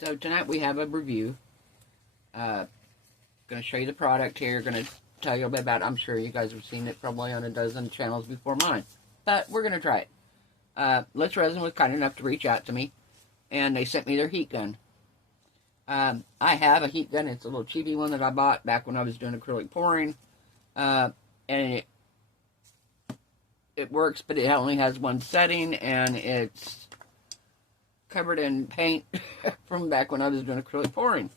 So tonight we have a review. Going to show you the product here. Going to tell you a bit about it. I'm sure you guys have seen it probably on a dozen channels before mine. But we're going to try it. Resin was kind enough to reach out to me. And they sent me their heat gun. I have a heat gun. It's a little cheapy one that I bought back when I was doing acrylic pouring. And it works, but it only has one setting. And it's covered in paint from back when I was doing acrylic pouring.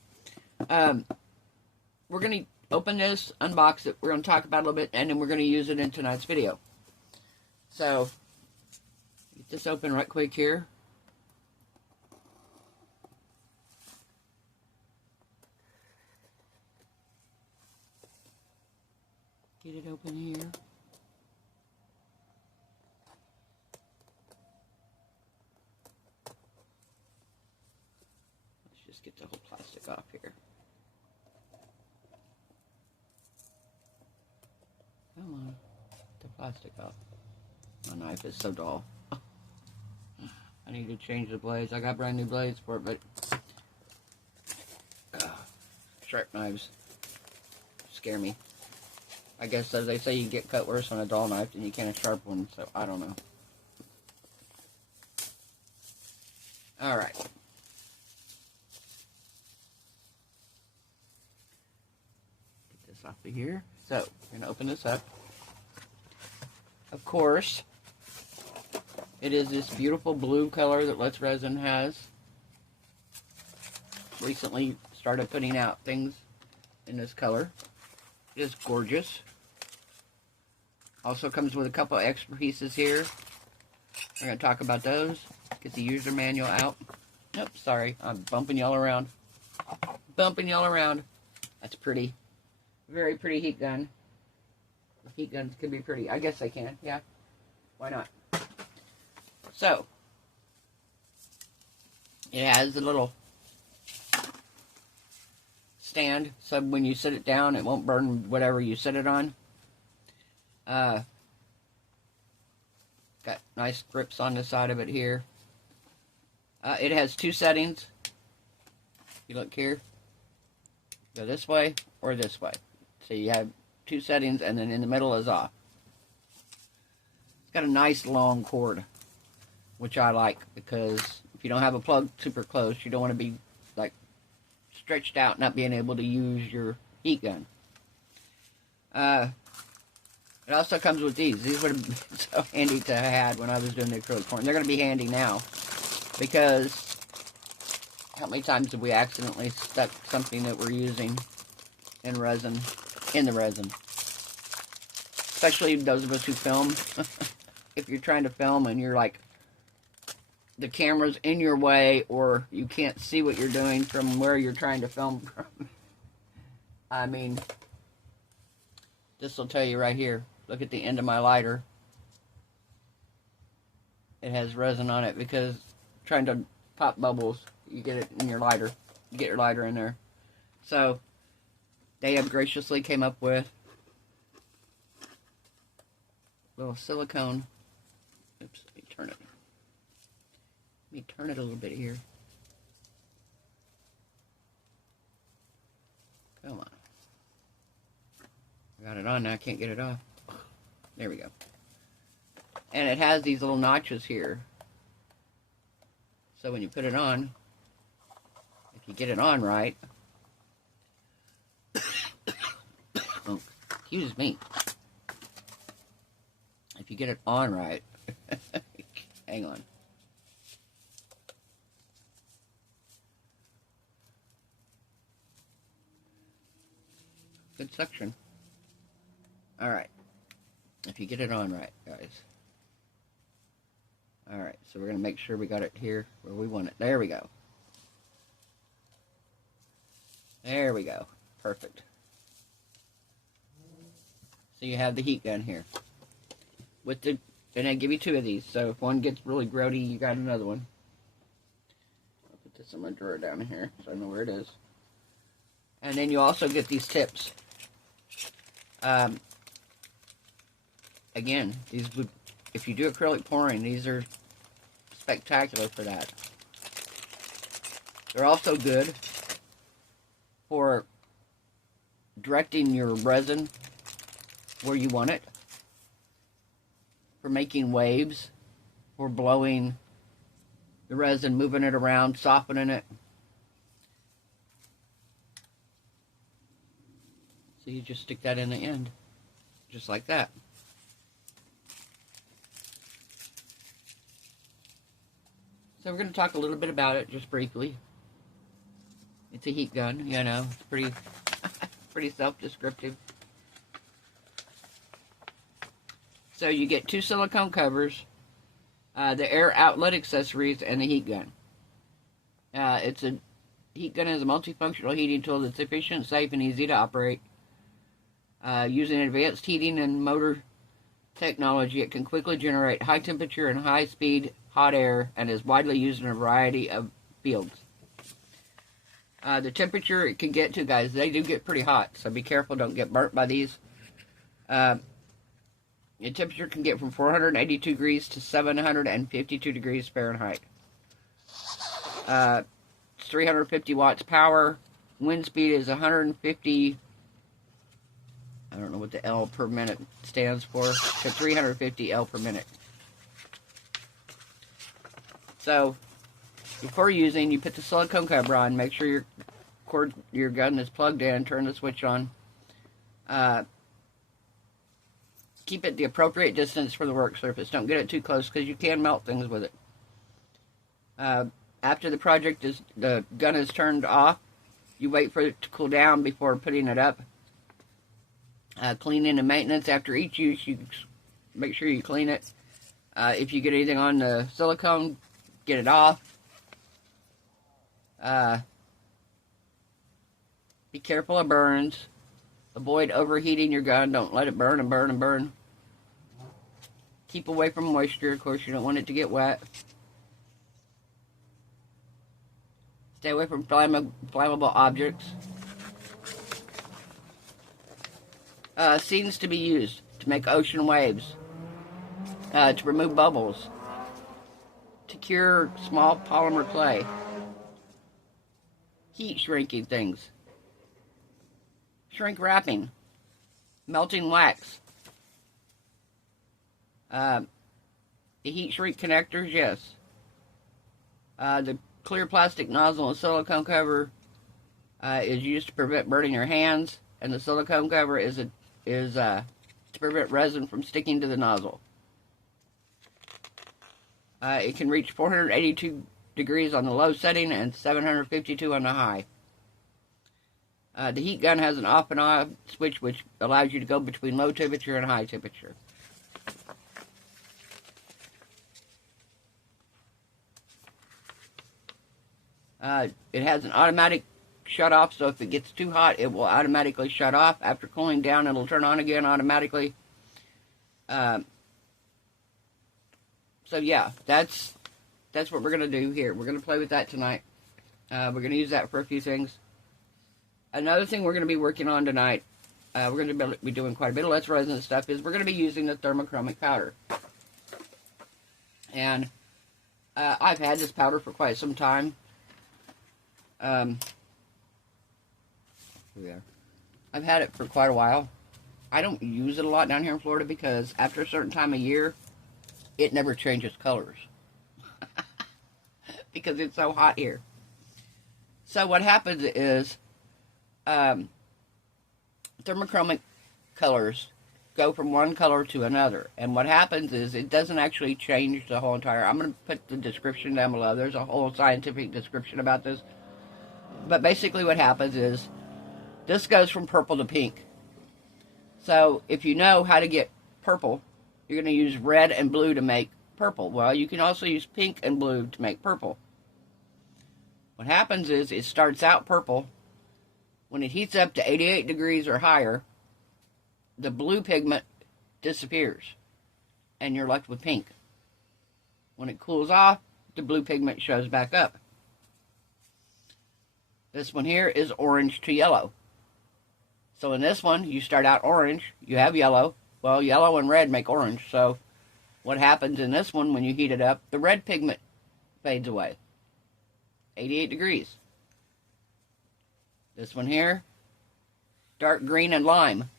We're going to open this, unbox it, we're going to talk about it a little bit, and then we're going to use it in tonight's video. So, get this open right quick here. Get it open here. Just get the whole plastic off here. Come on, get the plastic off. My knife is so dull. I need to change the blades. I got brand new blades for it, but sharp knives scare me. I guess as they say, you get cut worse on a dull knife than you can a sharp one, so I don't know. Alright. Off of here. So, we're going to open this up. Of course, it is this beautiful blue color that Resin has recently started putting out things in this color. It is gorgeous. Also comes with a couple extra pieces here. We're going to talk about those. Get the user manual out. Nope, sorry. I'm bumping y'all around. Bumping y'all around. That's pretty. Very pretty heat gun. Heat guns can be pretty. I guess they can. Yeah. Why not? So, it has a little stand, so when you set it down, it won't burn whatever you set it on. Got nice grips on the side of it here. It has two settings. You look here. Go this way or this way. So you have two settings, and then in the middle is off. It's got a nice long cord, which I like, because if you don't have a plug super close, you don't want to be like stretched out, not being able to use your heat gun. It also comes with these. These would have been so handy to have when I was doing the acrylic pouring. They're going to be handy now, because how many times have we accidentally stuck something that we're using in resin in the resin? Especially those of us who film. If you're trying to film and you're like, the camera's in your way, or you can't see what you're doing from where you're trying to film from. I mean, this will tell you right here. Look at the end of my lighter. It has resin on it, because trying to pop bubbles, you get it in your lighter. You get your lighter in there. So, they have graciously came up with little silicone. Oops, let me turn it. Let me turn it a little bit here. Come on. I got it on now, I can't get it off. There we go. And it has these little notches here. So when you put it on, if you get it on right, oh, excuse me. If you get it on right, hang on. Good suction. Alright. If you get it on right, guys. Alright, so we're going to make sure we got it here where we want it. There we go. There we go. Perfect. So you have the heat gun here. With the, and I give you two of these, so if one gets really grody, you got another one. I'll put this in my drawer down here so I know where it is. And then you also get these tips. Again, these would, if you do acrylic pouring, these are spectacular for that. They're also good for directing your resin where you want it, for making waves, for blowing the resin, moving it around, softening it. So you just stick that in the end, just like that. So we're going to talk a little bit about it, just briefly. It's a heat gun, you know, it's pretty, pretty self-descriptive. So you get 2 silicone covers, the air outlet accessories, and the heat gun. Heat gun is a multifunctional heating tool that's efficient, safe, and easy to operate. Using advanced heating and motor technology, it can quickly generate high temperature and high speed hot air and is widely used in a variety of fields. The temperature it can get to, guys, they do get pretty hot, so be careful, don't get burnt by these. The temperature can get from 482 degrees to 752 degrees Fahrenheit. It's 350 watts power. Wind speed is 150. I don't know what the L per minute stands for. To 350 L per minute. So, before using, you put the silicone cover on. Make sure your gun is plugged in. Turn the switch on. Keep it the appropriate distance for the work surface. Don't get it too close because you can melt things with it. After the gun is turned off, you wait for it to cool down before putting it up. Cleaning and maintenance. After each use, you make sure you clean it. If you get anything on the silicone, get it off. Be careful of burns. Avoid overheating your gun. Don't let it burn and burn and burn. Keep away from moisture. Of course, you don't want it to get wet. Stay away from flammable objects. Scenes to be used to make ocean waves, to remove bubbles, to cure small polymer clay, heat shrinking things, shrink wrapping, melting wax, the heat shrink connectors, yes. The clear plastic nozzle and silicone cover is used to prevent burning your hands, and the silicone cover is to prevent resin from sticking to the nozzle. It can reach 482 degrees on the low setting and 752 on the high. The heat gun has an off and on switch which allows you to go between low temperature and high temperature. It has an automatic shut off, so if it gets too hot, it will automatically shut off. After cooling down, it'll turn on again automatically. So yeah, that's what we're going to do here. We're going to play with that tonight. We're going to use that for a few things. Another thing we're going to be working on tonight, we're going to be doing quite a bit of less resin stuff, is we're going to be using the thermochromic powder. And I've had this powder for quite some time. Here we are. I've had it for quite a while. I don't use it a lot down here in Florida because after a certain time of year, it never changes colors. Because it's so hot here. So what happens is, thermochromic colors go from one color to another. And what happens is it doesn't actually change the whole entire... I'm going to put the description down below. There's a whole scientific description about this. But basically what happens is this goes from purple to pink. So if you know how to get purple, you're going to use red and blue to make purple. Well, you can also use pink and blue to make purple. What happens is it starts out purple. When it heats up to 88 degrees or higher, the blue pigment disappears and you're left with pink. When it cools off, the blue pigment shows back up. This one here is orange to yellow. So in this one, you start out orange, you have yellow. Well, yellow and red make orange. So what happens in this one, when you heat it up, the red pigment fades away. 88 degrees. This one here, dark green and lime.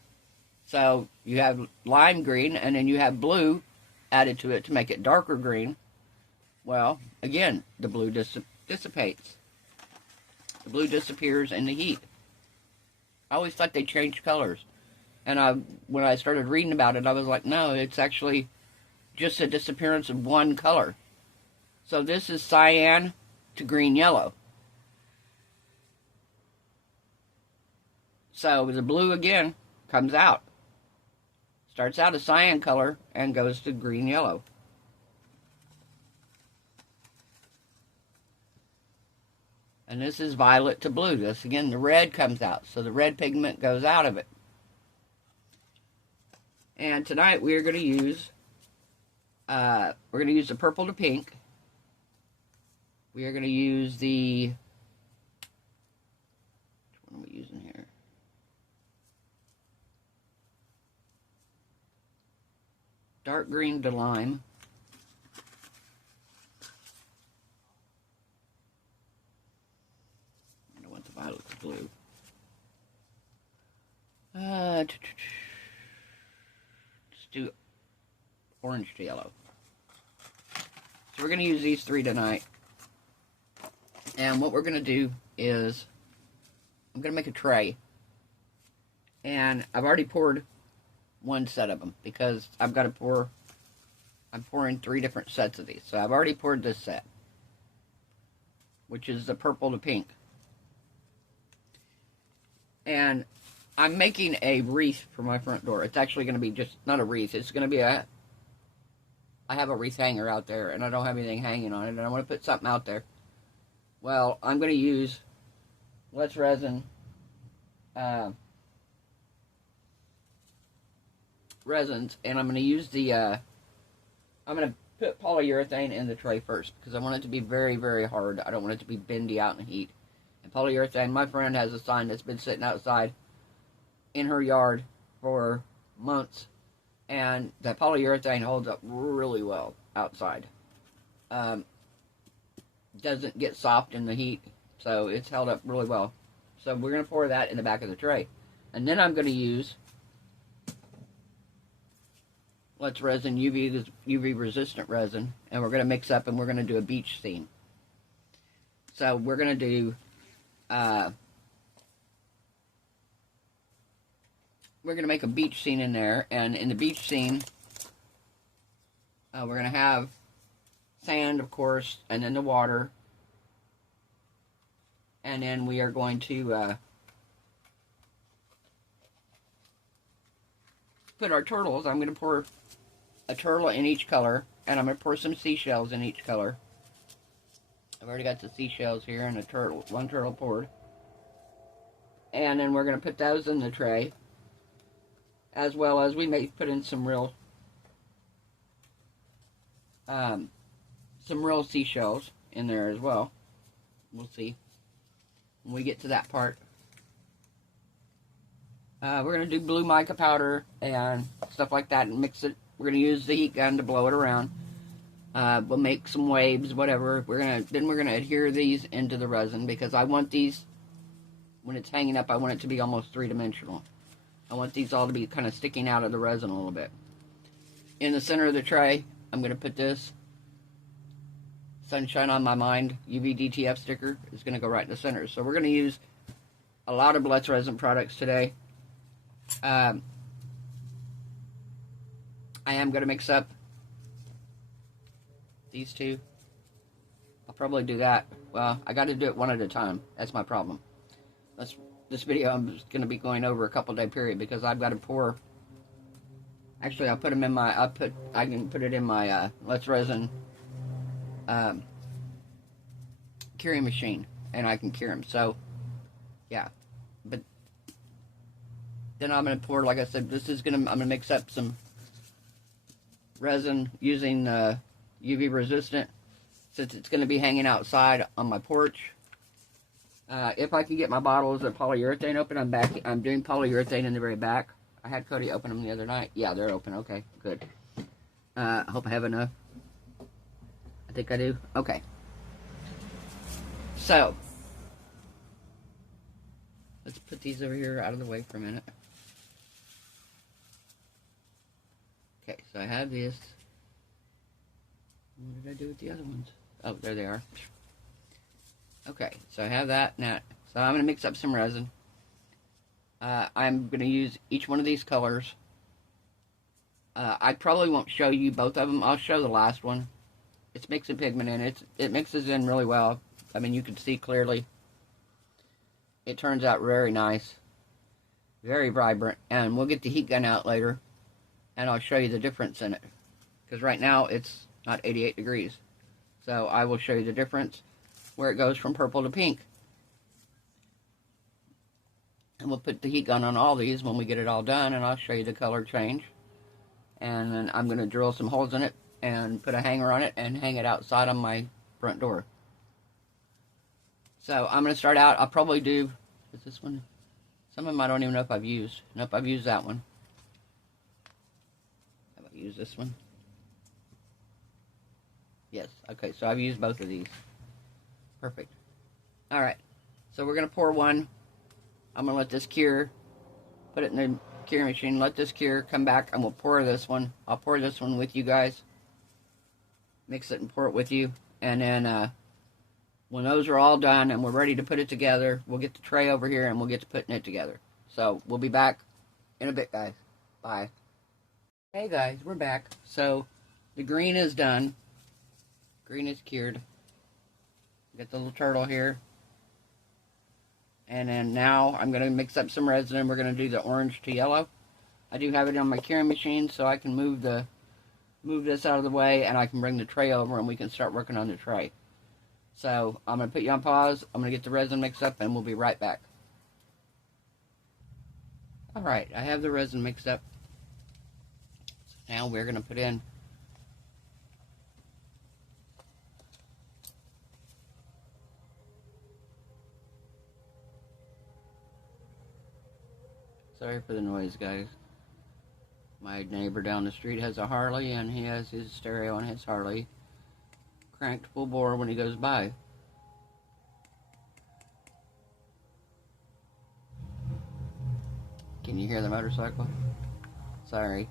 So you have lime green, and then you have blue added to it to make it darker green. Well, again, the blue dissipates. The blue disappears in the heat. I always thought they changed colors. And when I started reading about it, I was like, no, it's actually just a disappearance of one color. So this is cyan to green yellow. So the blue again comes out. Starts out a cyan color and goes to green yellow. And this is violet to blue. This again, the red comes out. So the red pigment goes out of it. And tonight we are going to use the purple to pink. We are going to use the, what are we using here? Dark green to lime. I don't want the violet to blue. Let's do orange to yellow. So we're going to use these three tonight. And what we're going to do is, I'm going to make a tray. And I've already poured one set of them because I've got to pour, I'm pouring 3 different sets of these. So I've already poured this set, which is the purple to pink. And I'm making a wreath for my front door. It's actually going to be just, not a wreath, it's going to be I have a wreath hanger out there and I don't have anything hanging on it and I want to put something out there. Well, I'm going to use Let's Resin resins, and I'm going to use the I'm going to put polyurethane in the tray first because I want it to be very, very hard. I don't want it to be bendy out in the heat. And polyurethane, my friend has a sign that's been sitting outside in her yard for months, and that polyurethane holds up really well outside. Doesn't get soft in the heat, so it's held up really well. So we're going to pour that in the back of the tray. And then I'm going to use Let's Resin UV resistant resin, and we're going to mix up and we're going to do a beach theme. So we're going to do we're going to make a beach scene in there, and in the beach scene we're going to have sand, of course, and then the water, and then we are going to put our turtles. I'm going to pour a turtle in each color, and I'm going to pour some seashells in each color. I've already got the seashells here and a turtle, one turtle poured. And then we're going to put those in the tray, as well as we may put in some real seashells in there as well. We'll see when we get to that part. We're going to do blue mica powder and stuff like that and mix it. We're going to use the heat gun to blow it around. We'll make some waves, whatever. Then we're going to adhere these into the resin because I want these, when it's hanging up, I want it to be almost 3-dimensional. I want these all to be kind of sticking out of the resin a little bit. In the center of the tray, I'm going to put this Sunshine on My Mind UV DTF sticker. It's going to go right in the center. So we're going to use a lot of Let's Resin products today. I am going to mix up these two. I'll probably do that. Well, I got to do it one at a time. That's my problem. This video I'm just going to be going over a couple-day period because I've got to pour. Actually, I'll put them in my. I can put it in my Let's Resin curing machine, and I can cure them. So, yeah. But then I'm going to pour. Like I said, I'm going to mix up some resin using UV resistant, since it's going to be hanging outside on my porch. If I can get my bottles of polyurethane open, I'm doing polyurethane in the very back. I had Cody open them the other night. Yeah, they're open. Okay, good. I hope I have enough. I think I do. Okay. So, Let's put these over here out of the way for a minute. Okay, so I have this. What did I do with the other ones? Oh, there they are. Okay, so I have that now. So I'm going to mix up some resin. I'm going to use each one of these colors. I probably won't show you both of them. I'll show the last one. It's mixing pigment in. It mixes in really well. I mean, you can see clearly. It turns out very nice. Very vibrant. And we'll get the heat gun out later. And I'll show you the difference in it. Because right now it's not 88 degrees. So I will show you the difference where it goes from purple to pink. And we'll put the heat gun on all these when we get it all done. And I'll show you the color change. And then I'm going to drill some holes in it and put a hanger on it and hang it outside on my front door. So I'm going to start out. I'll probably do, is this one? Some of them I don't even know if I've used. Nope, I've used that one. Have I used this one? Yes, okay, so I've used both of these. Perfect. Alright, so we're going to pour one. I'm going to let this cure. Put it in the curing machine, let this cure, come back, and we'll pour this one. I'll pour this one with you guys. Mix it and pour it with you. And then, when those are all done and we're ready to put it together, we'll get the tray over here and we'll get to putting it together. So, we'll be back in a bit, guys. Bye. Hey, guys, we're back. So, the green is done. Green is cured. Got the little turtle here. And then now I'm going to mix up some resin and we're going to do the orange to yellow. I do have it on my curing machine so I can move this out of the way and I can bring the tray over and we can start working on the tray. So I'm going to put you on pause. I'm going to get the resin mixed up and we'll be right back. Alright, I have the resin mixed up. So now we're going to put in sorry for the noise, guys. My neighbor down the street has a Harley, and he has his stereo on his Harley cranked full bore when he goes by. Can you hear the motorcycle? Sorry.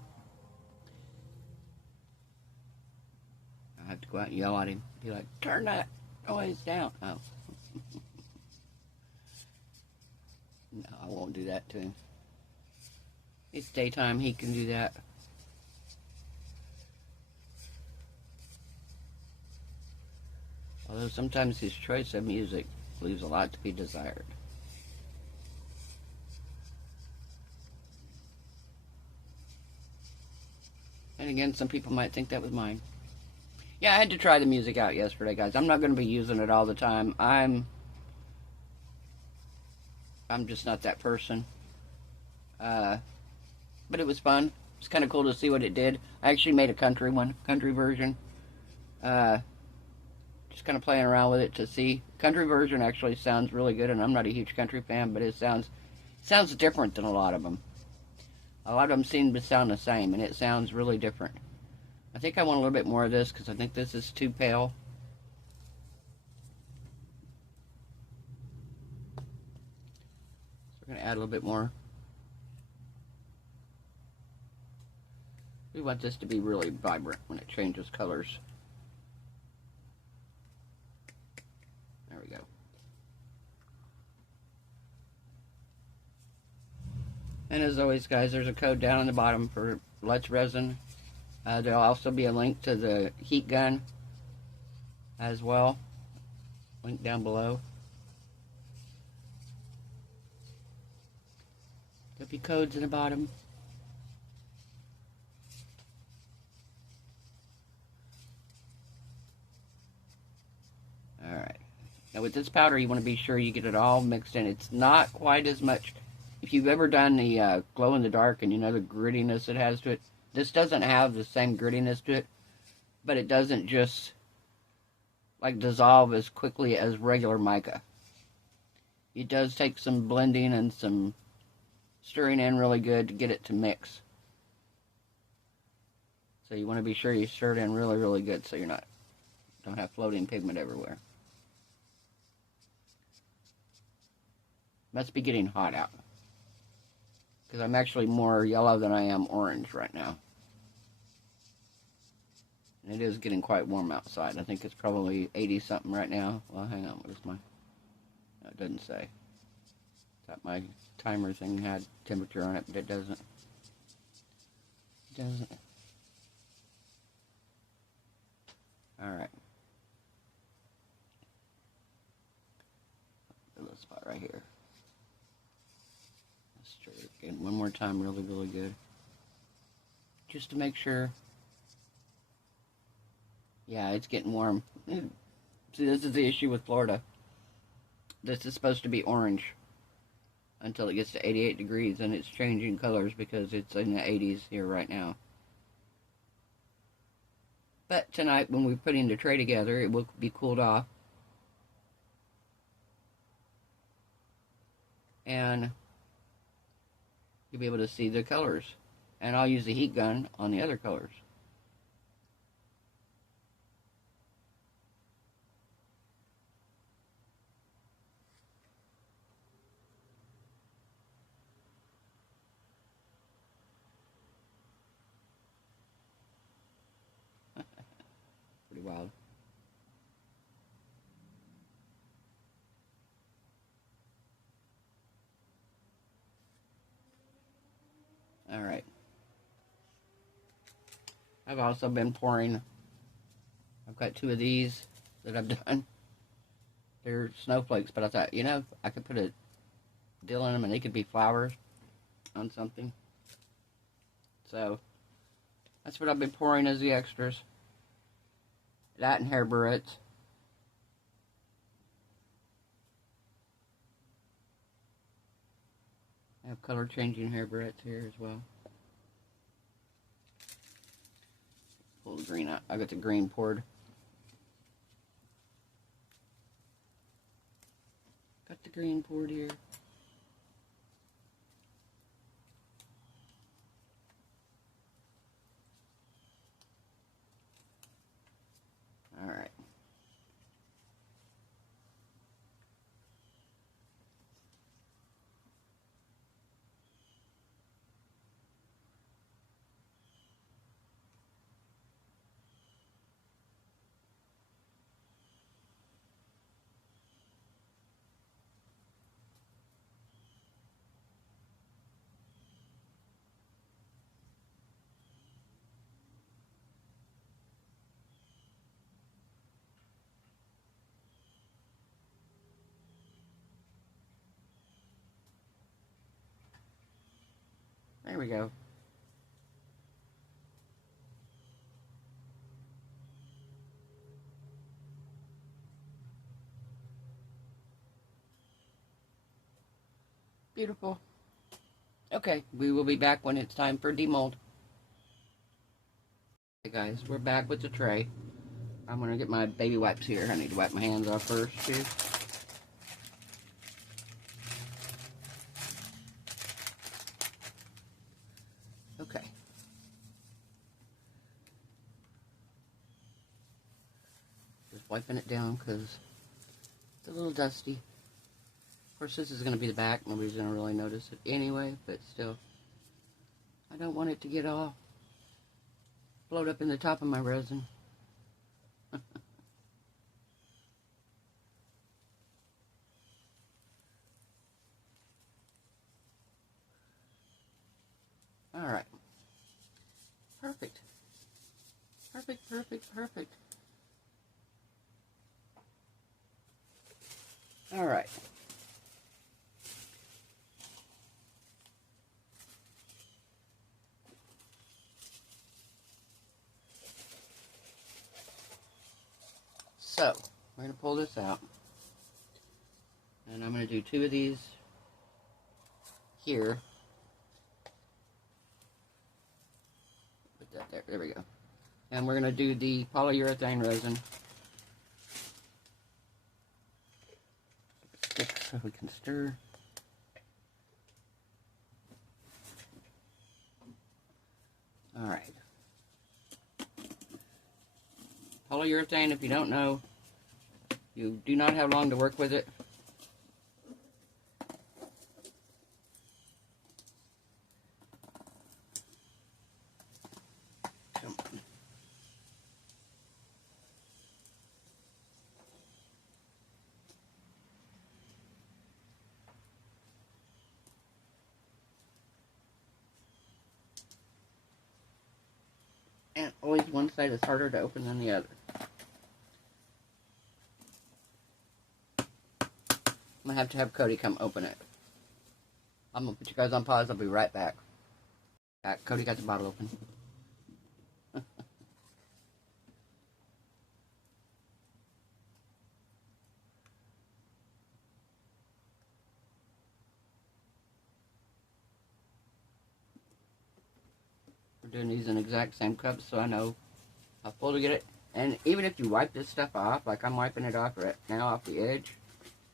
I have to go out and yell at him. Be like, turn that noise down. Oh. No, I won't do that to him. It's daytime, he can do that. Although sometimes his choice of music leaves a lot to be desired. And again, some people might think that was mine. Yeah, I had to try the music out yesterday, guys. I'm not going to be using it all the time. I'm just not that person. But it was fun. It's kind of cool to see what it did. I actually made a country version. Just kind of playing around with it to see. Country version actually sounds really good, and I'm not a huge country fan, but it sounds different than a lot of them. A lot of them seem to sound the same, and it sounds really different. I think I want a little bit more of this, because I think this is too pale. So we're going to add a little bit more. We want this to be really vibrant when it changes colors. There we go. And as always, guys, there's a code down on the bottom for Let's Resin. There'll also be a link to the heat gun as well. Link down below. There'll be codes in the bottom. Alright. Now with this powder, you want to be sure you get it all mixed in. It's not quite as much. If you've ever done the glow in the dark and you know the grittiness it has to it, this doesn't have the same grittiness to it, but it doesn't just like dissolve as quickly as regular mica. It does take some blending and some stirring in really good to get it to mix. So you want to be sure you stir it in really, really good so don't have floating pigment everywhere. Must be getting hot out. Because I'm actually more yellow than I am orange right now. And it is getting quite warm outside. I think it's probably 80 something right now. Well, hang on, what is my... No, it doesn't say. Thought my timer thing had temperature on it, but it doesn't. It doesn't. Alright. A little spot right here. Let's try it again one more time, really, really good. Just to make sure. Yeah, it's getting warm. See, this is the issue with Florida. This is supposed to be orange until it gets to 88 degrees, and it's changing colors because it's in the 80s here right now. But tonight, when we're putting the tray together, it will be cooled off. And you'll be able to see the colors. And I'll use the heat gun on the other colors. Pretty wild. Alright. I've also been pouring. I've got 2 of these that I've done. They're snowflakes, but I thought, you know, I could put a deal in them and they could be flowers on something. So, that's what I've been pouring as the extras. That and hair barrettes. I have color changing hair barrettes here as well. Pull the green out. I got the green poured. Got the green poured here. Alright. There we go. Beautiful. Okay, we will be back when it's time for demold. Hey guys, we're back with the tray. I'm going to get my baby wipes here. I need to wipe my hands off first too. Okay. Just wiping it down because it's a little dusty. Of course, this is going to be the back. Nobody's going to really notice it anyway, but still. I don't want it to get all float up in the top of my resin. Alright. Perfect. Perfect, perfect, perfect. Alright. So, we're going to pull this out. And I'm going to do 2 of these here. Put that there. There we go. And we're going to do the polyurethane resin. Stick so we can stir. Alright. Polyurethane, if you don't know, you do not have long to work with it. And always one side is harder to open than the other. I'm going to have Cody come open it. I'm going to put you guys on pause. I'll be right back. Cody got the bottle open. We're doing these in exact same cups, so I know how full to get it. And even if you wipe this stuff off, like I'm wiping it off right now off the edge,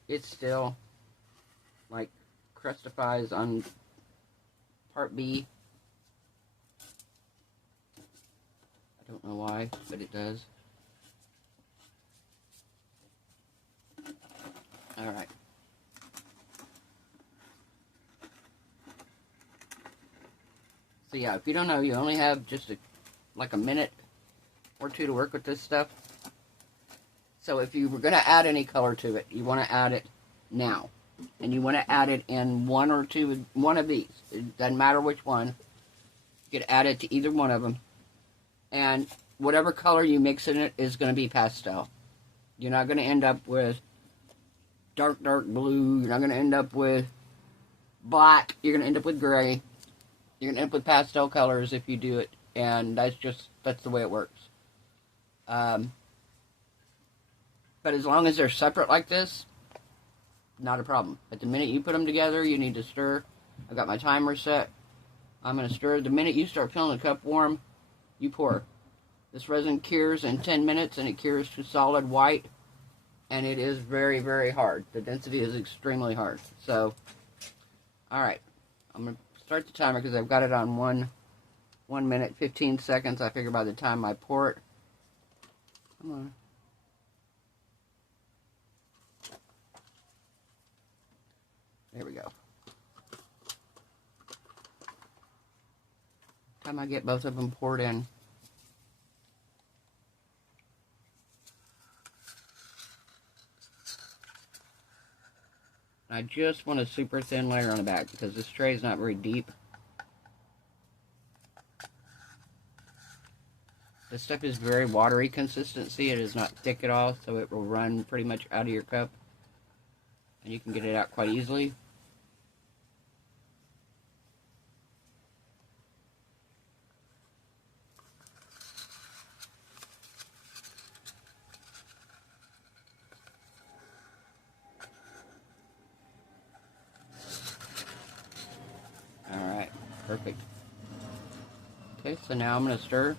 it's still like crustifies on part B. I don't know why, but it does. Alright. So yeah, if you don't know, you only have just like a minute or two to work with this stuff. So if you were going to add any color to it, you want to add it now. And you want to add it in one of these. It doesn't matter which one. You could add it to either one of them. And whatever color you mix in it is going to be pastel. You're not going to end up with dark blue. You're not going to end up with black. You're going to end up with gray. You're going to end up with pastel colors if you do it. And that's the way it works. But as long as they're separate like this, not a problem. At the minute you put them together, you need to stir. I've got my timer set. I'm going to stir. The minute you start feeling the cup warm, you pour. This resin cures in 10 minutes, and it cures to solid white. And it is very, very hard. The density is extremely hard. So, alright. I'm going to start the timer because I've got it on 1 minute, 15 seconds. I figure by the time I pour it. Come on. There we go. Time I get both of them poured in. I just want a super thin layer on the back because this tray is not very deep. This stuff is very watery consistency. It is not thick at all, so it will run pretty much out of your cup. And you can get it out quite easily. Alright, perfect. Okay, so now I'm going to stir.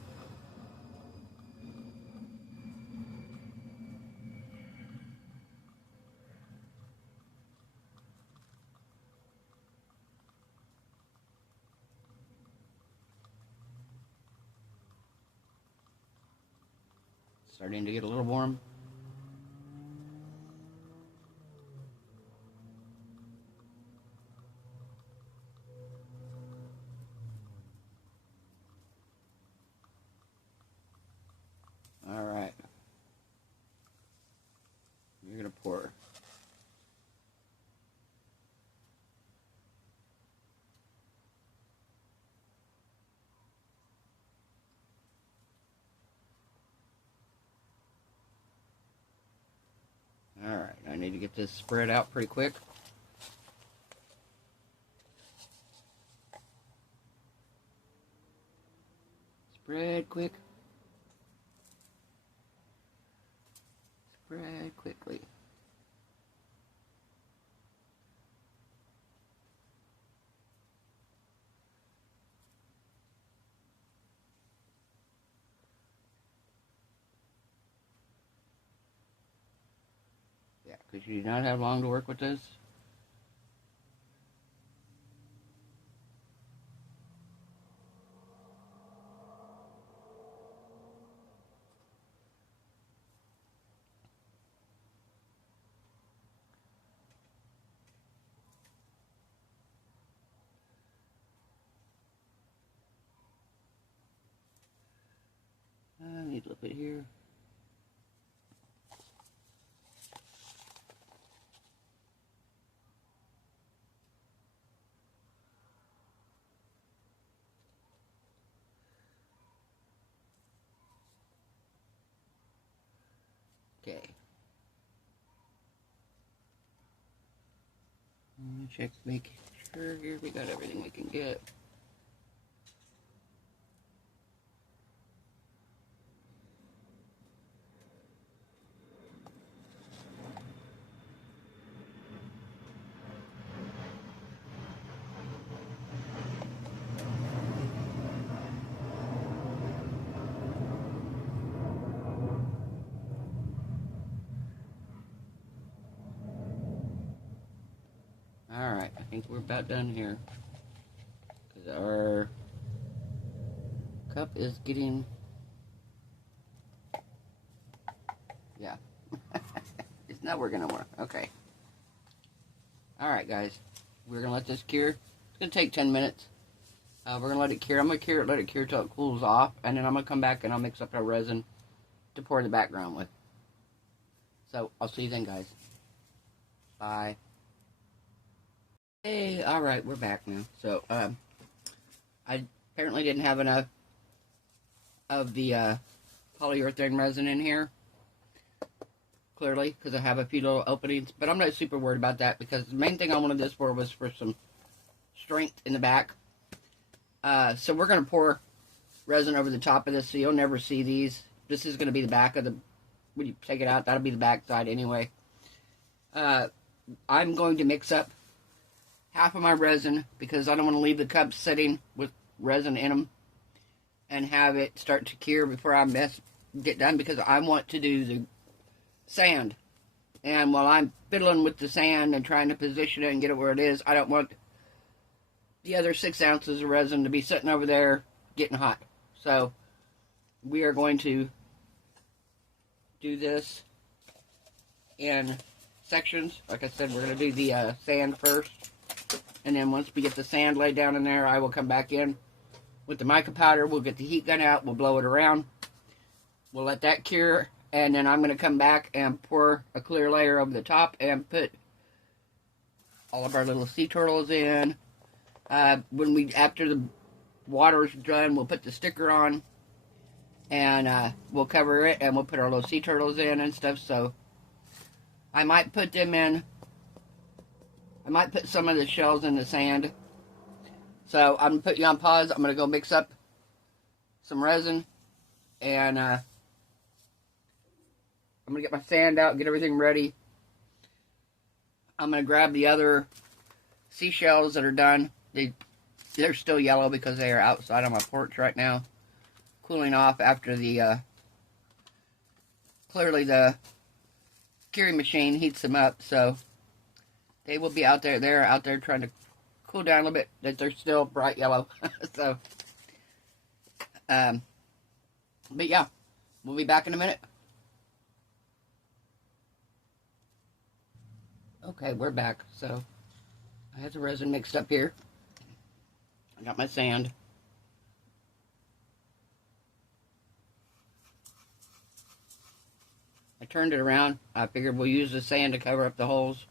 Starting to get a little warm. Alright. You're going to pour. Alright, I need to get this spread out pretty quick. Spread quick. Spread quickly. Yeah, because you do not have long to work with this. I need a little bit here. Okay. Let me check, make sure here we got everything we can get. Alright, I think we're about done here. Because our cup is getting... Yeah. It's not working no more. Okay. Alright, guys. We're going to let this cure. It's going to take 10 minutes. We're going to let it cure. I'm going to let it cure till it cools off. And then I'm going to come back and I'll mix up our resin to pour the background with. So, I'll see you then, guys. Bye. Hey, alright, we're back now. So, I apparently didn't have enough of the polyurethane resin in here. Clearly, because I have a few little openings. But I'm not super worried about that because the main thing I wanted this for was for some strength in the back. So we're going to pour resin over the top of this so you'll never see these. This is going to be the back of the... When you take it out, that'll be the back side anyway. I'm going to mix up half of my resin because I don't want to leave the cups sitting with resin in them and have it start to cure before I get done because I want to do the sand. And while I'm fiddling with the sand and trying to position it and get it where it is, I don't want the other 6 ounces of resin to be sitting over there getting hot. So we are going to do this in sections. Like I said, we're going to do the sand first. And then once we get the sand laid down in there, I will come back in with the mica powder. We'll get the heat gun out. We'll blow it around. We'll let that cure. And then I'm going to come back and pour a clear layer over the top and put all of our little sea turtles in. After the water's done, we'll put the sticker on. And we'll cover it and we'll put our little sea turtles in and stuff. So I might put them in. I might put some of the shells in the sand. So I'm going to put you on pause. I'm going to go mix up some resin. And I'm going to get my sand out, get everything ready. I'm going to grab the other seashells that are done. They're still yellow because they are outside on my porch right now. Cooling off after the... clearly the curing machine heats them up. So they will be out there. They're out there trying to cool down a little bit. That they're still bright yellow. So, but yeah, we'll be back in a minute. Okay, we're back. So I have the resin mixed up here. I got my sand. I turned it around. I figured we'll use the sand to cover up the holes.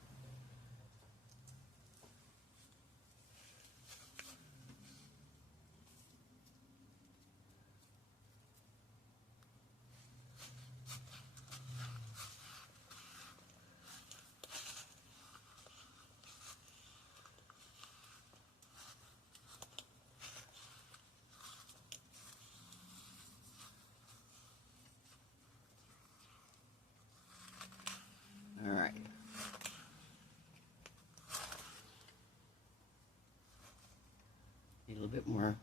Alright. Need a little bit more.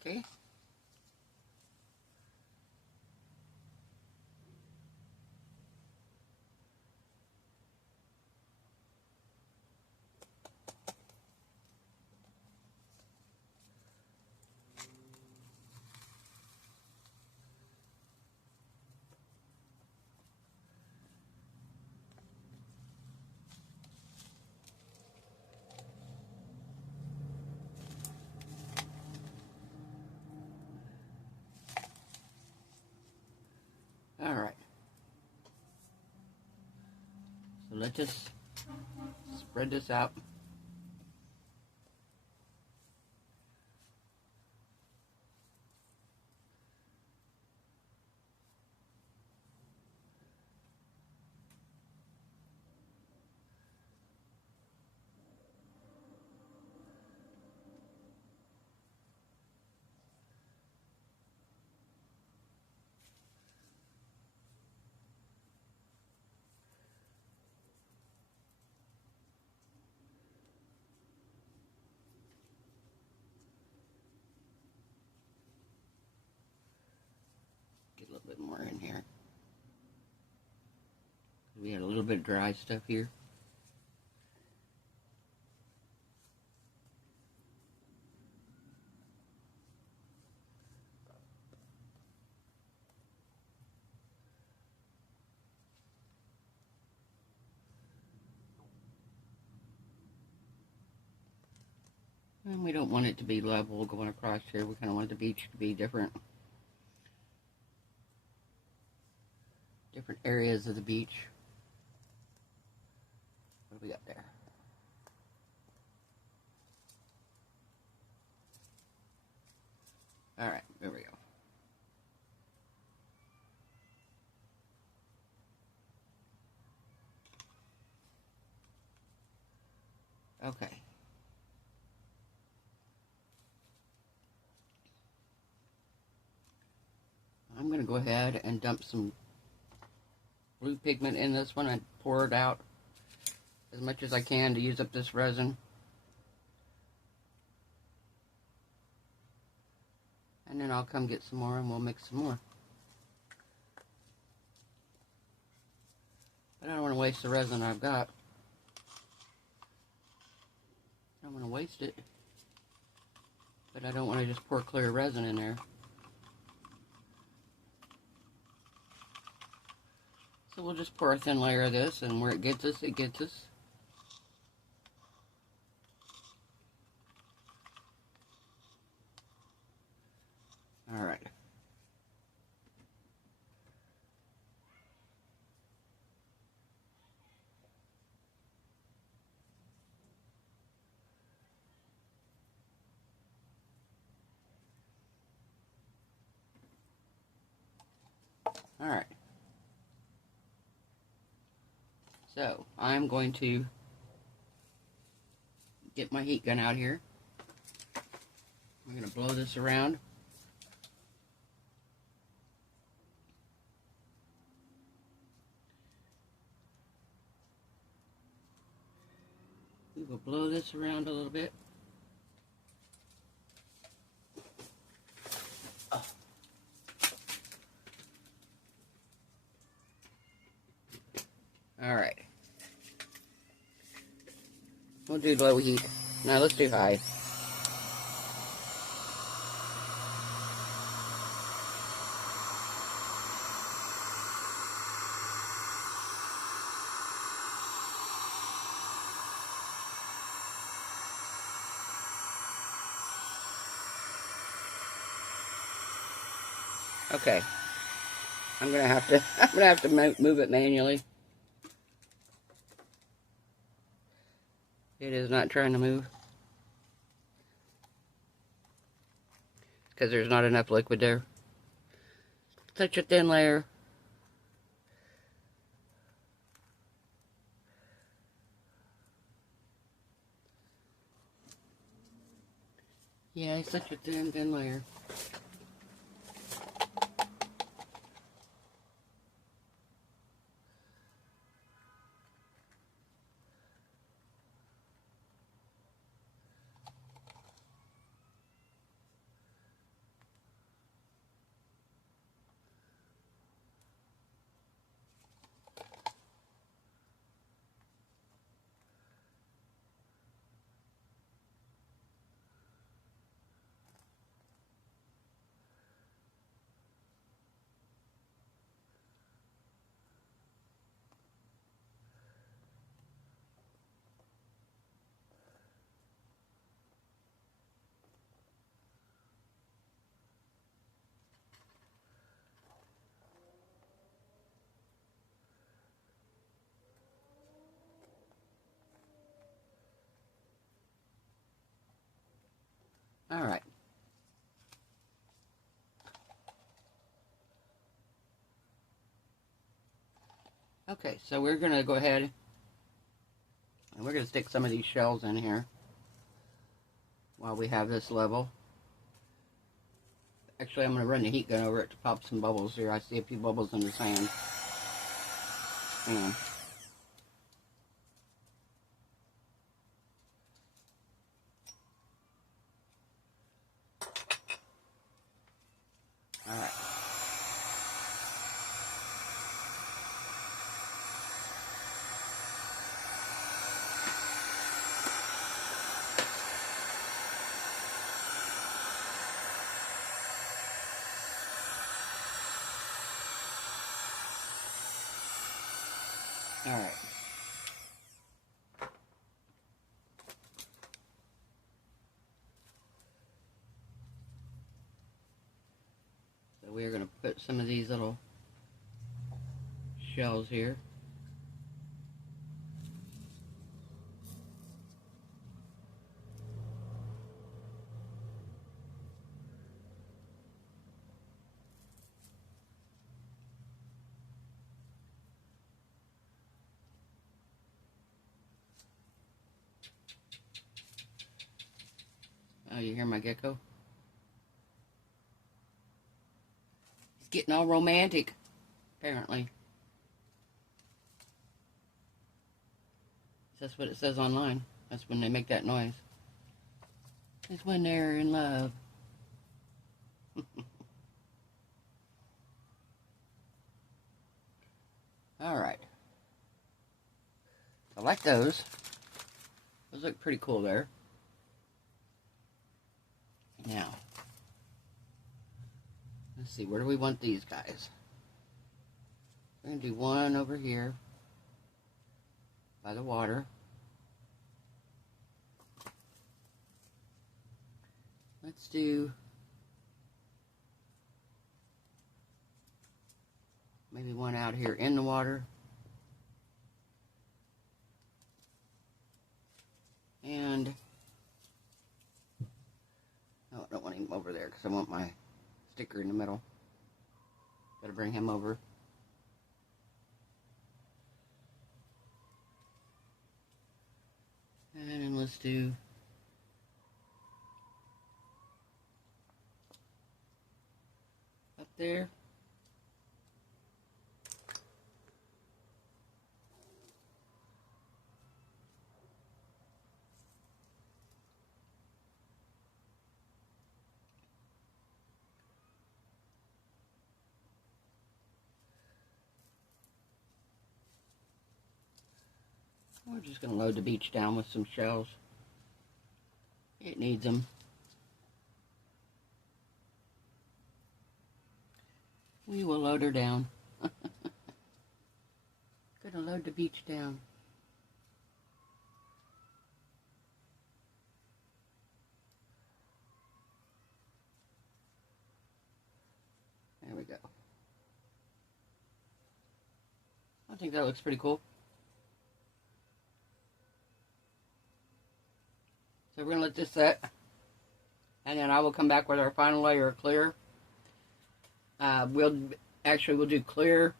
Okay. let's just spread this out. Get a little bit more in here. We had a little bit of dry stuff here. And we don't want it to be level going across here. We kind of want the beach to be different areas of the beach. What do we got there? All right, there we go. Okay. I'm going to go ahead and dump some blue pigment in this one and pour it out as much as I can to use up this resin. And then I'll come get some more and we'll mix some more. But I don't want to waste the resin I've got. I don't want to waste it. But I don't want to just pour clear resin in there. So we'll just pour a thin layer of this, and where it gets us, it gets us. All right. All right. So I'm going to get my heat gun out here. I'm going to blow this around. We will blow this around a little bit. All right. We'll do low heat. Now let's do high. Okay. I'm gonna have to move it manually. It is not trying to move because there's not enough liquid there. Such a thin layer. Yeah, it's such a thin layer. All right. Okay, so we're going to go ahead and we're going to stick some of these shells in here while we have this level. Actually, I'm going to run the heat gun over it to pop some bubbles here. I see a few bubbles in the sand. Hang on. All right. All right. So we're going to put some of these little shells here. Oh, you hear my gecko? He's getting all romantic, apparently. That's what it says online. That's when they make that noise. It's when they're in love. Alright. I like those. Those look pretty cool there. Now, let's see, where do we want these guys? We're going to do one over here by the water. Let's do maybe one out here in the water. And no, I don't want him over there because I want my sticker in the middle. Gotta bring him over. And then let's do up there. We're just going to load the beach down with some shells. It needs them. We will load her down. Gonna load the beach down. There we go. I think that looks pretty cool. So we're going to let this set, and then I will come back with our final layer of clear. We'll do clear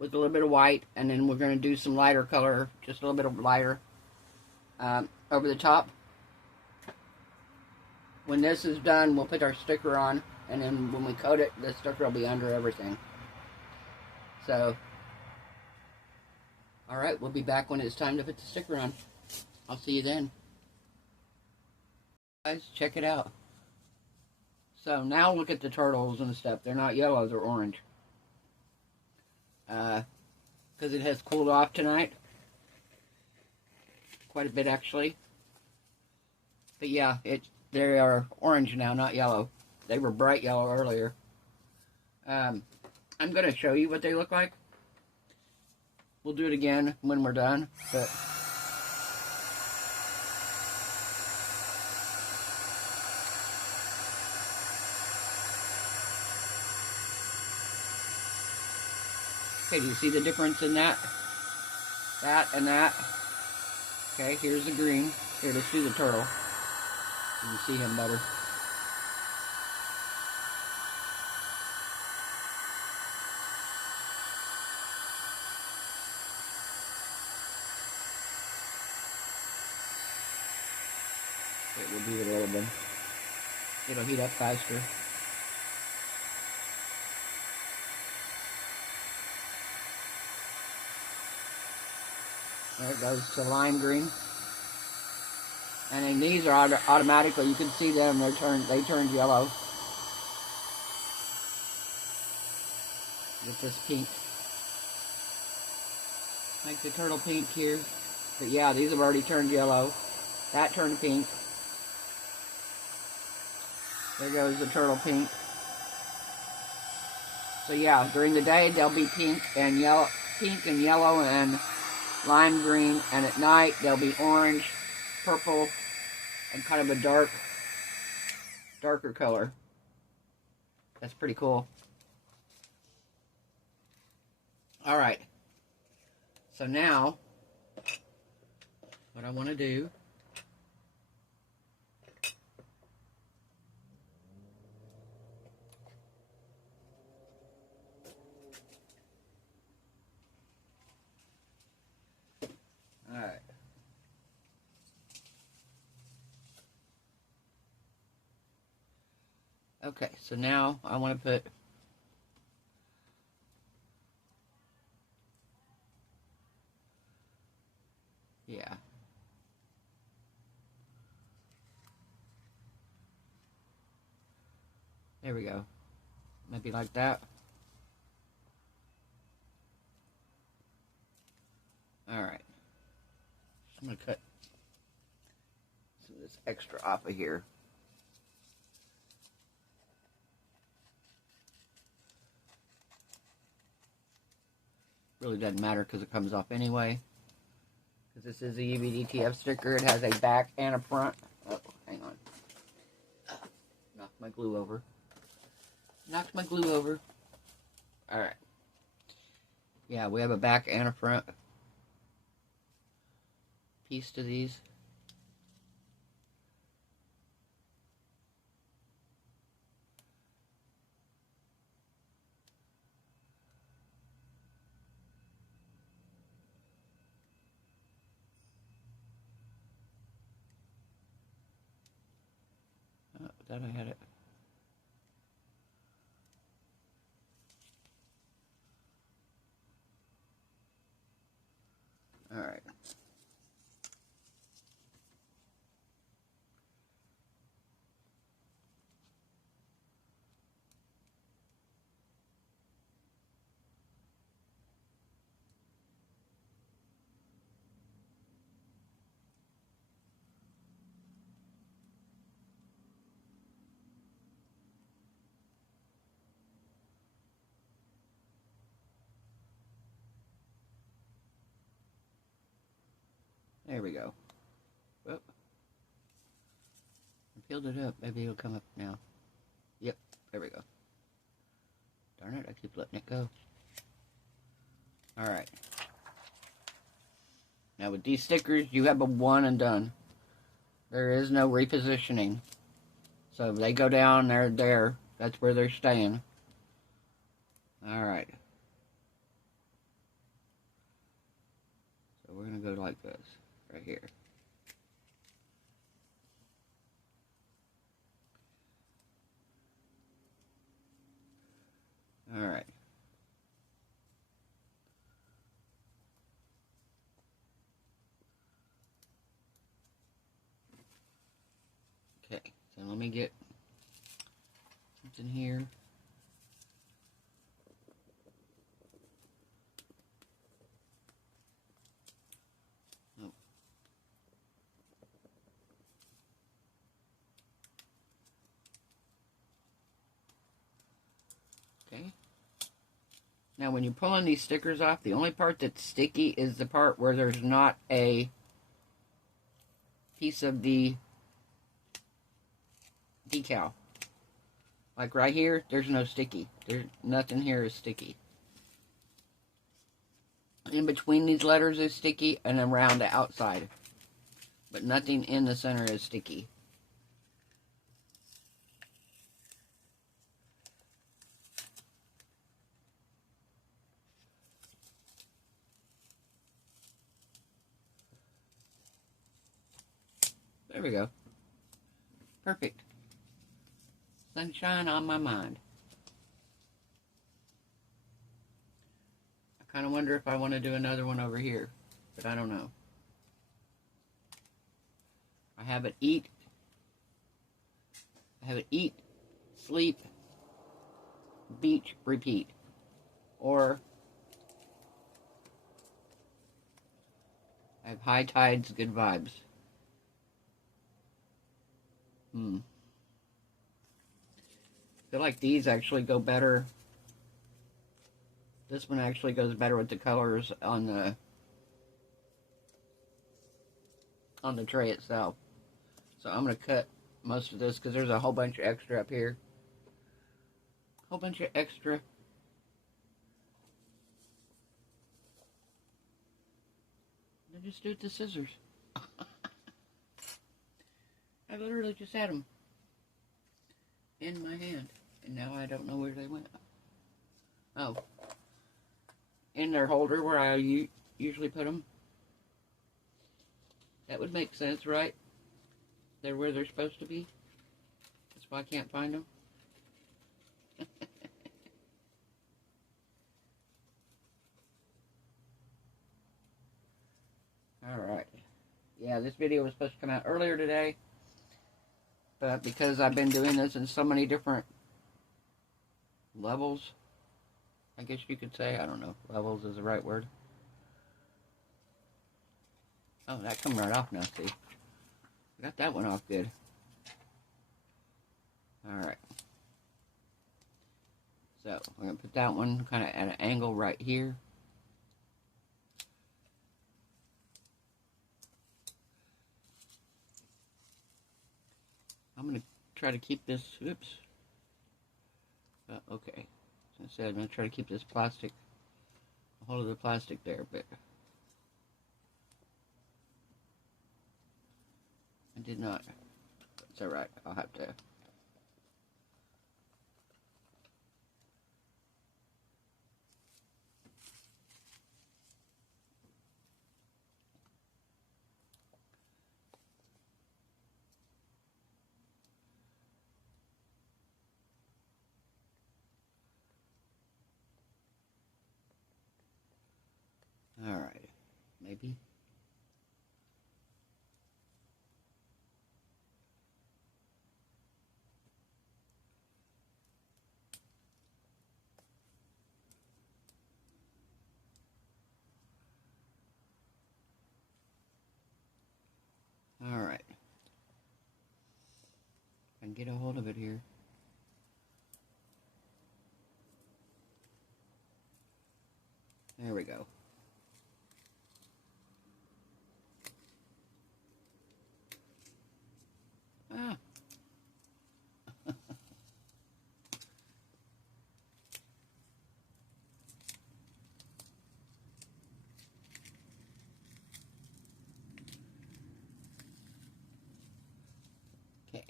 with a little bit of white, and then we're going to do some lighter color, just a little bit of lighter, over the top. When this is done, we'll put our sticker on, and then when we coat it, the sticker will be under everything. So, alright, we'll be back when it's time to put the sticker on. I'll see you then. Guys, check it out. So now look at the turtles and stuff. They're not yellow, they're orange. Because it has cooled off tonight. Quite a bit, actually. But yeah, they are orange now, not yellow. They were bright yellow earlier. I'm going to show you what they look like. We'll do it again when we're done. But okay, do you see the difference in that? That and that. Okay, here's the green. Here, let's do the turtle. You can see him better. It will be a little bit. It'll heat up faster. There it goes to lime green. And then these are automatically, you can see them, they turned yellow. With this pink. Like the turtle pink here. But yeah, these have already turned yellow. That turned pink. There goes the turtle pink. So yeah, during the day they'll be pink and yellow and lime green, and at night they'll be orange, purple, and kind of a darker color. That's pretty cool. Alright, so now what I want to do alright. Okay, so now I want to put there we go. Maybe like that. Alright. I'm going to cut some of this extra off of here. Really doesn't matter because it comes off anyway. Because this is a UVDTF sticker. It has a back and a front. Oh, hang on. Knocked my glue over. Knocked my glue over. Alright. Yeah, we have a back and a front piece to these. Oh, thought I had it. Alright. There we go. Whoop. I peeled it up. Maybe it'll come up now. Yep, there we go. Darn it, I keep letting it go. Alright. Now with these stickers, you have a one and done. There is no repositioning. So if they go down, they're there. That's where they're staying. Alright. So we're going to go like this. Right here. Alright. Okay, so let me get something here. Oh. Okay. Now when you're pulling these stickers off, the only part that's sticky is the part where there's not a piece of the decal. Like right here, there's no sticky. There's nothing here is sticky. In between these letters is sticky and around the outside. But nothing in the center is sticky. There we go. Perfect. Sunshine on my mind. I kind of wonder if I want to do another one over here, but I don't know. I have it eat, sleep, beach, repeat. Or I have high tides, good vibes. I feel like these actually go better. This one actually goes better with the colors on the tray itself. So I'm going to cut most of this because there's a whole bunch of extra up here. Whole bunch of extra. I just do it with the scissors. I literally just had them in my hand, and now I don't know where they went. Oh, in their holder where I usually put them. That would make sense, right? They're where they're supposed to be. That's why I can't find them. Alright. Yeah, this video was supposed to come out earlier today. But because I've been doing this in so many different levels, I guess you could say, I don't know if levels is the right word. Oh, that come right off now, see. I got that one off good. Alright. So, we're going to put that one kind of at an angle right here. I'm going to try to keep this, oops. Okay. As I said, I'm going to try to keep this plastic, hold of the plastic there, but I did not. It's alright, I'll have to. Alright, maybe. Alright. I can get a hold of it here. There we go. Ah. Okay,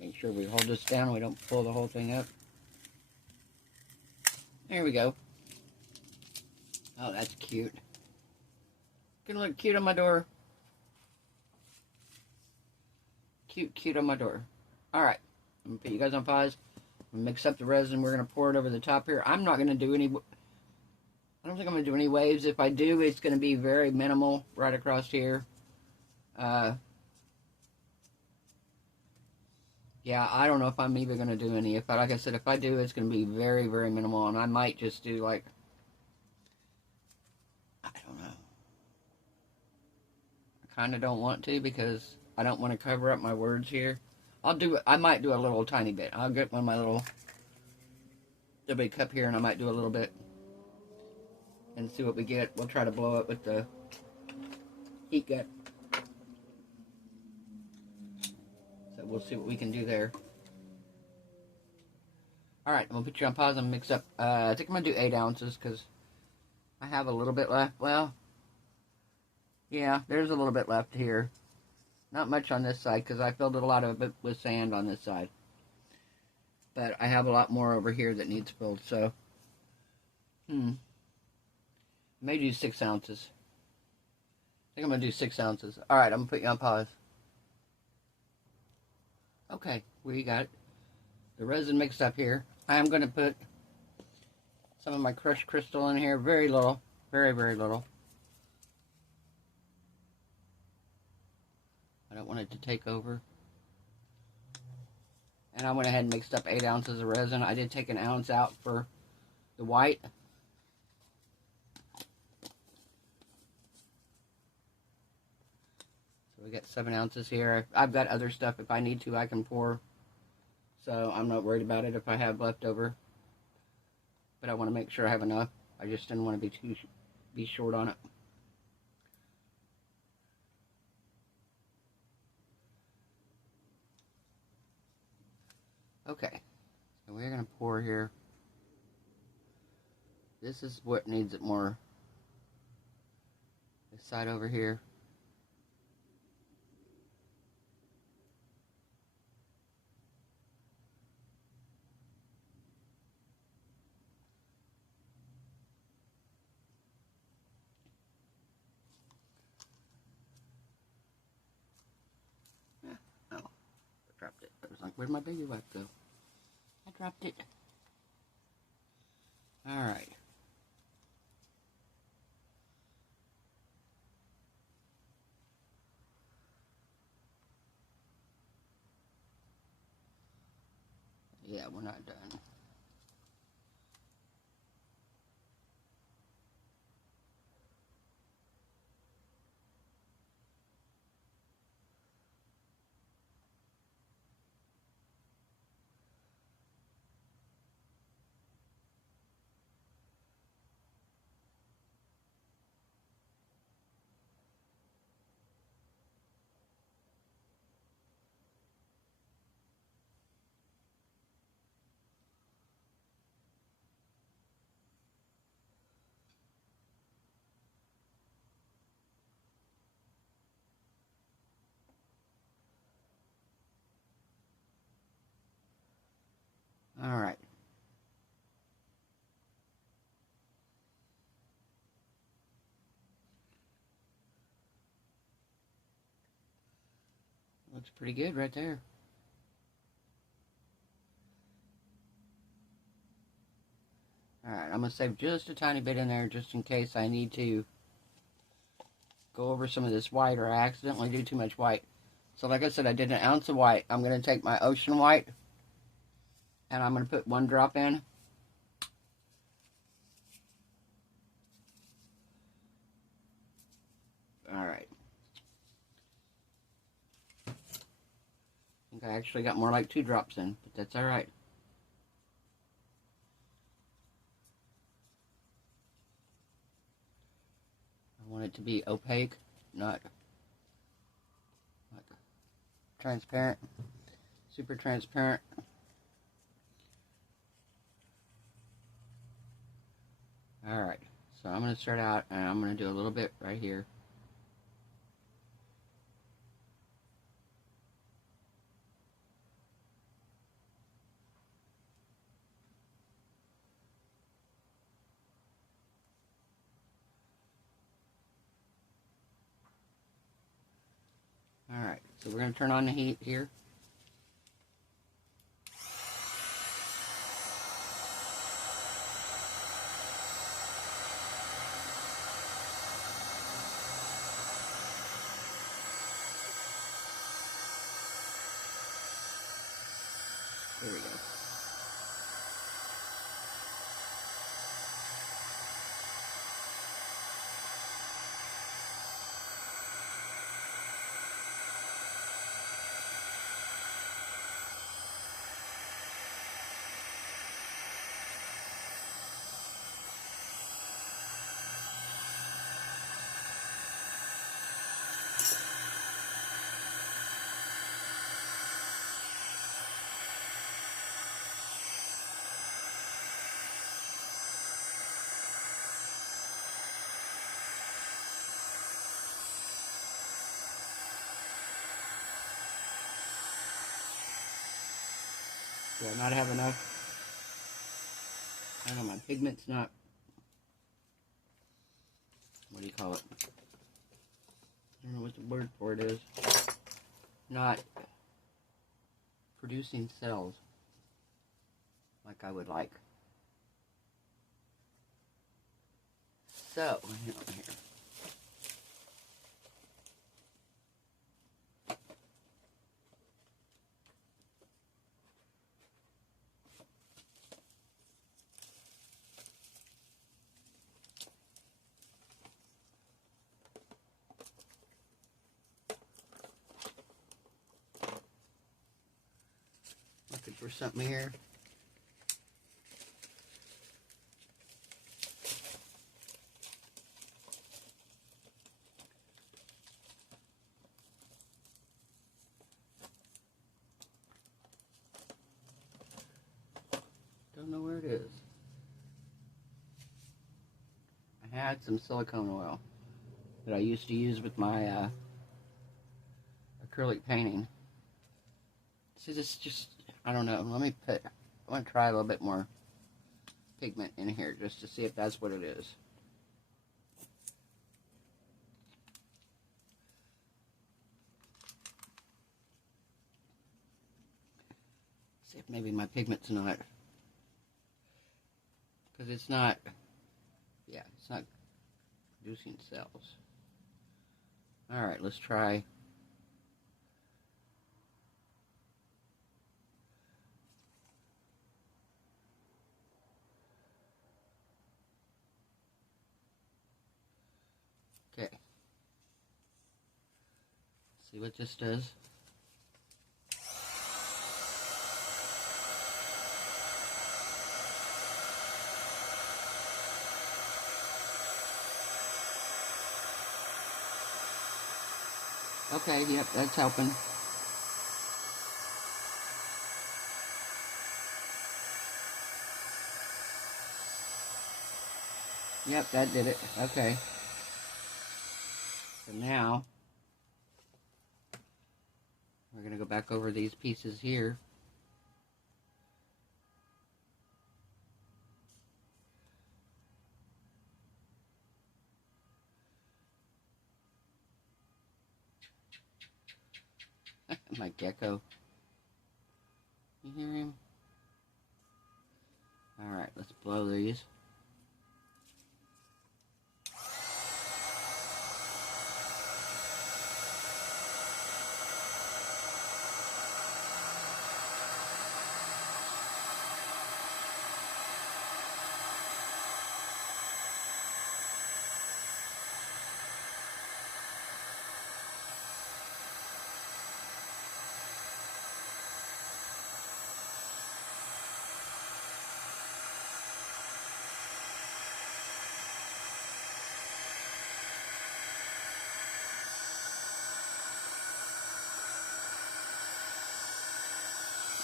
make sure we hold this down, we don't pull the whole thing up. There we go. Oh, that's cute. Gonna look cute on my door. Cute on my door. Alright, I'm gonna put you guys on pause. Mix up the resin. We're gonna pour it over the top here. I'm not gonna do any, I don't think I'm gonna do any waves. If I do, it's gonna be very minimal right across here. Yeah, I don't know if I'm even gonna do any. If like I said, if I do, it's gonna be very, very minimal, and I might just do like, I don't know. I kind of don't want to because I don't want to cover up my words here. I might do a little tiny bit. I'll get one of my little big cup here, and I might do a little bit and see what we get. We'll try to blow it with the heat gun. So we'll see what we can do there. Alright, I'm going to put you on pause and mix up. I think I'm going to do 8 ounces because I have a little bit left. Well, yeah, there's a little bit left here. Not much on this side because I filled it a lot of it with sand on this side. But I have a lot more over here that needs filled, so. May do 6 ounces. I think I'm going to do 6 ounces. Alright, I'm going to put you on pause. Okay, we got the resin mixed up here. I am going to put some of my crushed crystal in here. Very little. Very, very little. I don't want it to take over. And I went ahead and mixed up 8 ounces of resin. I did take an ounce out for the white. So we got 7 ounces here. I've got other stuff. If I need to, I can pour. So I'm not worried about it if I have leftover. But I want to make sure I have enough. I just didn't want to be short on it. Okay, so we're going to pour here. This is what needs it more. This side over here. Oh, I dropped it. I was like, where'd my baby wipe go? I dropped it. Alright. Yeah, we're not done. Alright. Looks pretty good right there. Alright, I'm going to save just a tiny bit in there just in case I need to go over some of this white or I accidentally do too much white. So like I said, I did an ounce of white. I'm going to take my ocean white and I'm going to put 1 drop in. Alright. I think I actually got more like 2 drops in, but that's alright. I want it to be opaque, not transparent, super transparent. Alright, so I'm going to start out and I'm going to do a little bit right here. Alright, so we're going to turn on the heat here. There we go. Do I not have enough? I don't know, my pigment's not, what do you call it? I don't know what the word for it is. Not producing cells like I would like. So, here. Looking for something here. Don't know where it is. I had some silicone oil that I used to use with my acrylic painting. So this just, I don't know. I want to try a little bit more pigment in here just to see if that's what it is. See if maybe my pigment's not, because it's not, yeah, it's not producing cells. Alright, let's try. Okay. See what this does. Okay, yep, that's helping. Yep, that did it. Okay. So now, we're going to go back over these pieces here. My gecko. You hear him? Alright, let's blow these.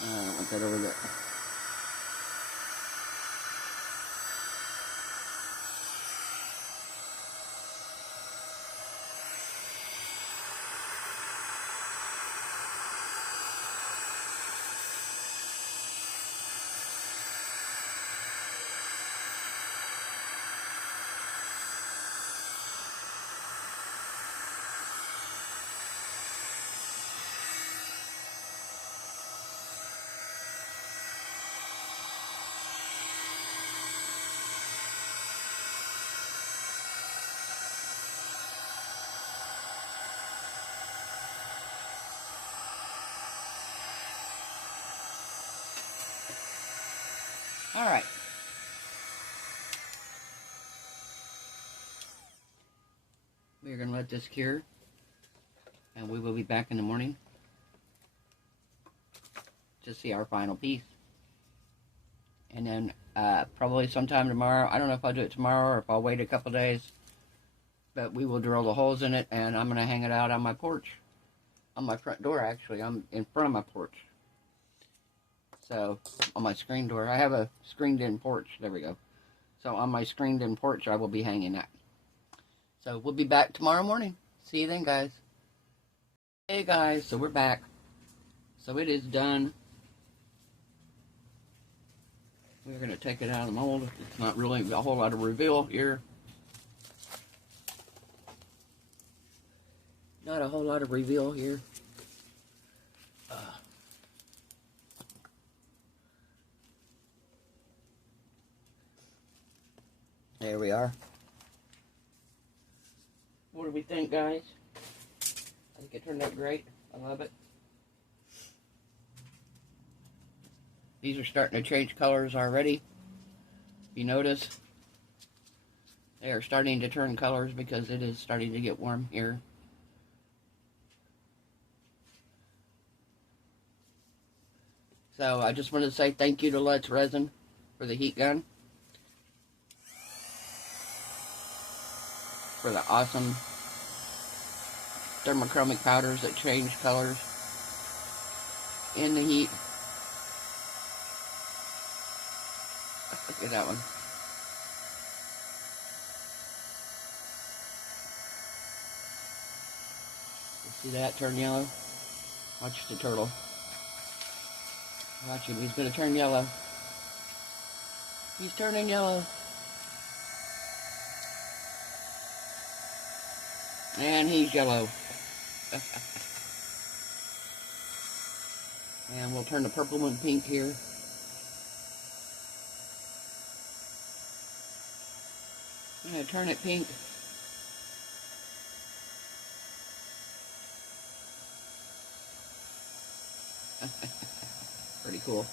I don't want that over there. Alright. We're going to let this cure, and we will be back in the morning to see our final piece. And then probably sometime tomorrow, I don't know if I'll do it tomorrow or if I'll wait a couple days, but we will drill the holes in it, and I'm going to hang it out on my porch. On my front door, actually. I'm in front of my porch. So, on my screen door. I have a screened-in porch. There we go. So, on my screened-in porch, I will be hanging that. So, we'll be back tomorrow morning. See you then, guys. Hey, guys. So, we're back. So, it is done. We're going to take it out of the mold. It's not really a whole lot of reveal here. Not a whole lot of reveal here. There we are. What do we think, guys? I think it turned out great. I love it. These are starting to change colors already. If you notice, they are starting to turn colors because it is starting to get warm here. So I just wanted to say thank you to Let's Resin for the heat gun. For the awesome thermochromic powders that change colors in the heat. Look at that one. You see that turn yellow? Watch the turtle. Watch him, he's going to turn yellow. He's turning yellow. And he's yellow. And we'll turn the purple and pink here. I'm going to turn it pink. Pretty cool.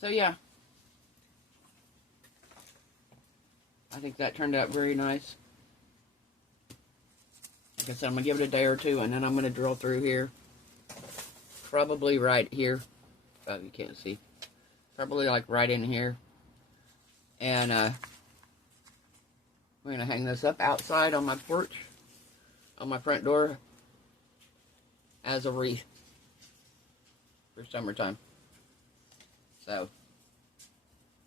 So yeah, I think that turned out very nice. Like I said, I'm going to give it a day or two, and then I'm going to drill through here. Probably right here. Oh, you can't see. Probably like right in here. And we're going to hang this up outside on my porch, on my front door, as a wreath for summertime. So,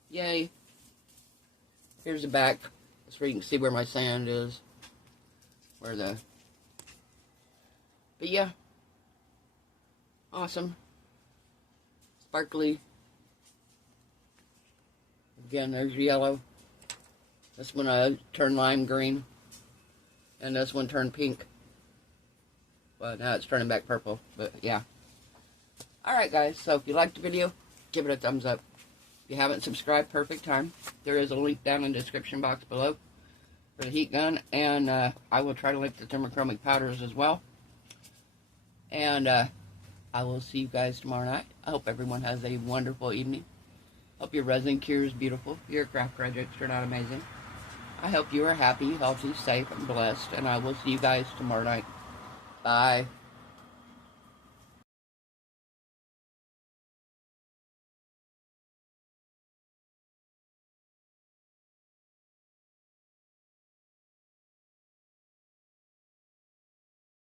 yay. Here's the back, so you can see where my sand is. But yeah. Awesome. Sparkly. Again, there's yellow. This one turned lime green. And this one turned pink. But now it's turning back purple. But yeah. Alright guys, so if you liked the video, give it a thumbs up. If you haven't subscribed, perfect time. There is a link down in the description box below for the heat gun. And I will try to link the thermochromic powders as well. And I will see you guys tomorrow night. I hope everyone has a wonderful evening. Hope your resin cure is beautiful. Your craft projects turned out amazing. I hope you are happy, healthy, safe, and blessed. And I will see you guys tomorrow night. Bye.